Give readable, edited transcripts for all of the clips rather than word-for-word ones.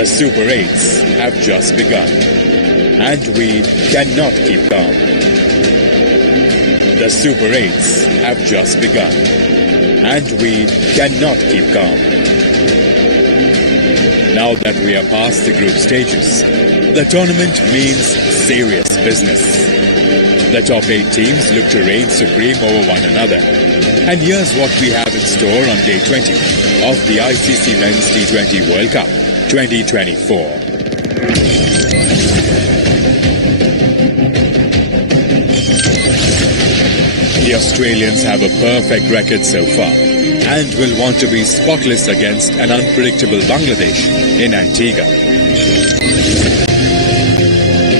The Super 8s have just begun, and we cannot keep calm. The Super 8s have just begun, and we cannot keep calm. Now that we are past the group stages, the tournament means serious business. The top 8 teams look to reign supreme over one another. And here's what we have in store on day 20 of the ICC Men's T20 World Cup 2024. The Australians have a perfect record so far and will want to be spotless against an unpredictable Bangladesh in Antigua.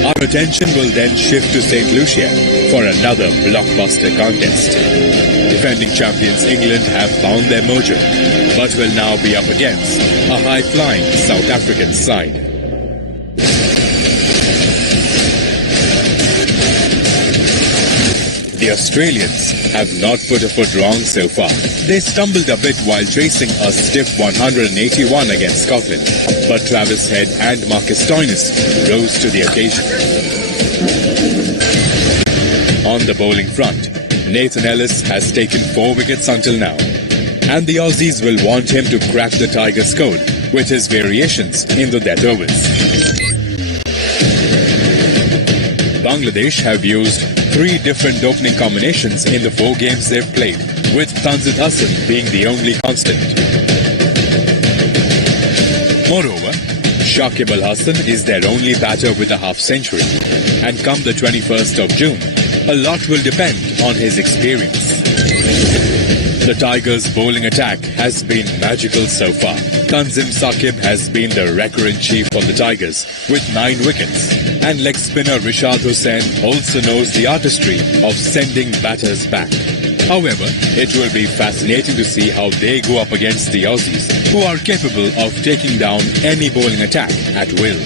Our attention will then shift to St. Lucia for another blockbuster contest. Defending champions England have found their mojo, but will now be up against a high-flying South African side. The Australians have not put a foot wrong so far. They stumbled a bit while chasing a stiff 181 against Scotland, but Travis Head and Marcus Stoinis rose to the occasion. On the bowling front, Nathan Ellis has taken 4 wickets until now, and the Aussies will want him to crack the Tigers' code with his variations in the death overs. Bangladesh have used 3 different opening combinations in the 4 games they've played, with Tanzit Hassan being the only constant. Moreover, Shakib Al Hasan is their only batter with a half-century, and come the 21st of June, a lot will depend on his experience. The Tigers' bowling attack has been magical so far. Tanzim Saqib has been the wrecker-in-chief of the Tigers with 9 wickets, and leg spinner Rishad Hussain also knows the artistry of sending batters back. However, it will be fascinating to see how they go up against the Aussies, who are capable of taking down any bowling attack at will.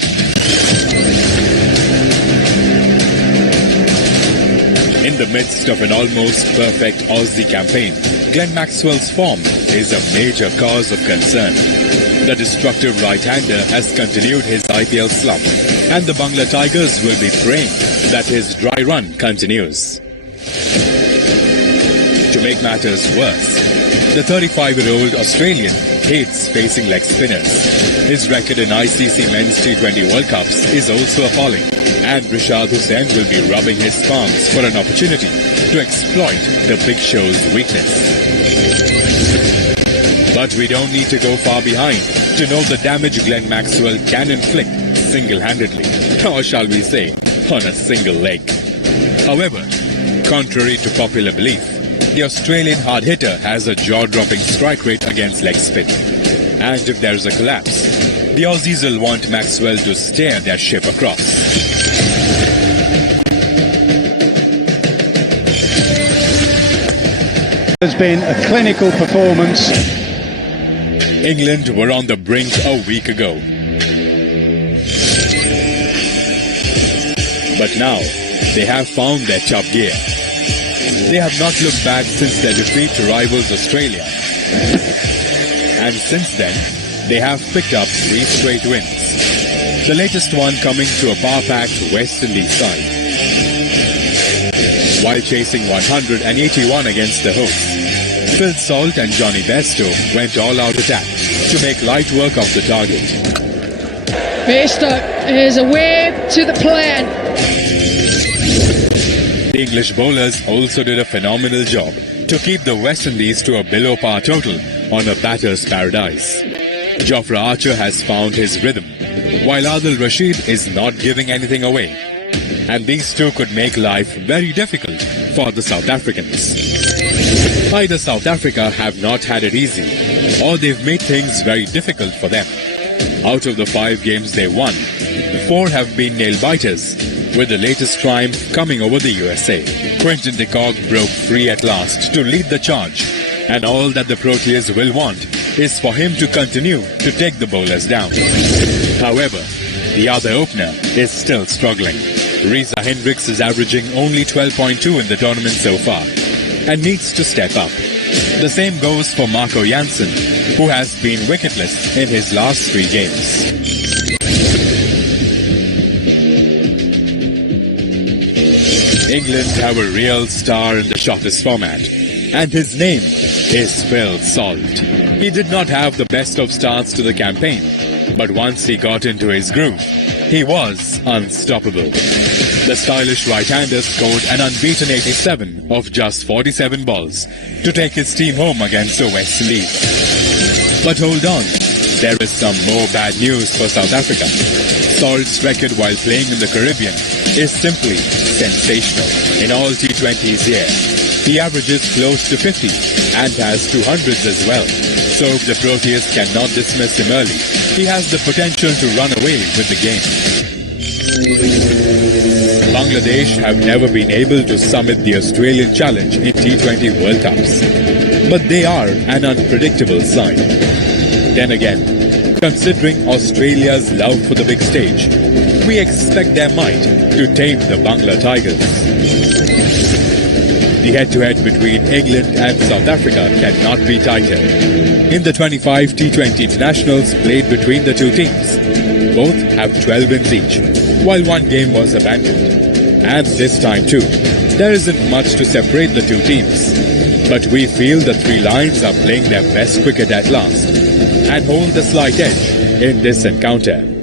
In the midst of an almost perfect Aussie campaign, Glenn Maxwell's form is a major cause of concern. The destructive right-hander has continued his IPL slump, and the Bangla Tigers will be praying that his dry run continues. To make matters worse, the 35-year-old Australian hates facing leg spinners. His record in ICC Men's T20 World Cups is also appalling, and Rishad Hussain will be rubbing his palms for an opportunity to exploit the Big Show's weakness. But we don't need to go far behind to know the damage Glenn Maxwell can inflict single-handedly, or shall we say, on a single leg. However, contrary to popular belief, the Australian hard hitter has a jaw-dropping strike rate against leg spin. And if there's a collapse, the Aussies will want Maxwell to steer their ship across. Has been a clinical performance. England were on the brink a week ago. But now, they have found their top gear. They have not looked back since their defeat to rivals Australia. And since then, they have picked up 3 straight wins. The latest one coming to a power-packed West Indies side. While chasing 181 against the hosts, Phil Salt and Johnny Bairstow went all-out attack to make light work of the target. Bairstow is away to the plan. The English bowlers also did a phenomenal job to keep the West Indies to a below-par total on a batter's paradise. Jofra Archer has found his rhythm, while Adil Rashid is not giving anything away. And these two could make life very difficult for the South Africans. Either South Africa have not had it easy, or they've made things very difficult for them. Out of the 5 games they won, 4 have been nail-biters, with the latest triumph coming over the USA. Quinton de Kock broke free at last to lead the charge, and all that the Proteas will want is for him to continue to take the bowlers down. However, the other opener is still struggling. Reza Hendricks is averaging only 12.2 in the tournament so far, and needs to step up. The same goes for Marco Jansen, who has been wicketless in his last 3 games. England have a real star in the shortest format, and his name is Phil Salt. He did not have the best of starts to the campaign, but once he got into his groove, he was unstoppable. The stylish right-hander scored an unbeaten 87 of just 47 balls to take his team home against the West Indies. But hold on, there is some more bad news for South Africa. Salt's record while playing in the Caribbean is simply sensational. In all T20s here, he averages close to 50 and has 200s as well. So if the Proteas cannot dismiss him early, he has the potential to run away with the game. Bangladesh have never been able to summit the Australian challenge in T20 World Cups, but they are an unpredictable side. Then again, considering Australia's love for the big stage, we expect their might to tame the Bangla Tigers. The head-to-head between England and South Africa cannot be tighter. In the 25 T20 internationals played between the two teams, both have 12 wins each, while one game was abandoned. And this time too, there isn't much to separate the two teams. But we feel the three lions are playing their best cricket at last and hold the slight edge in this encounter.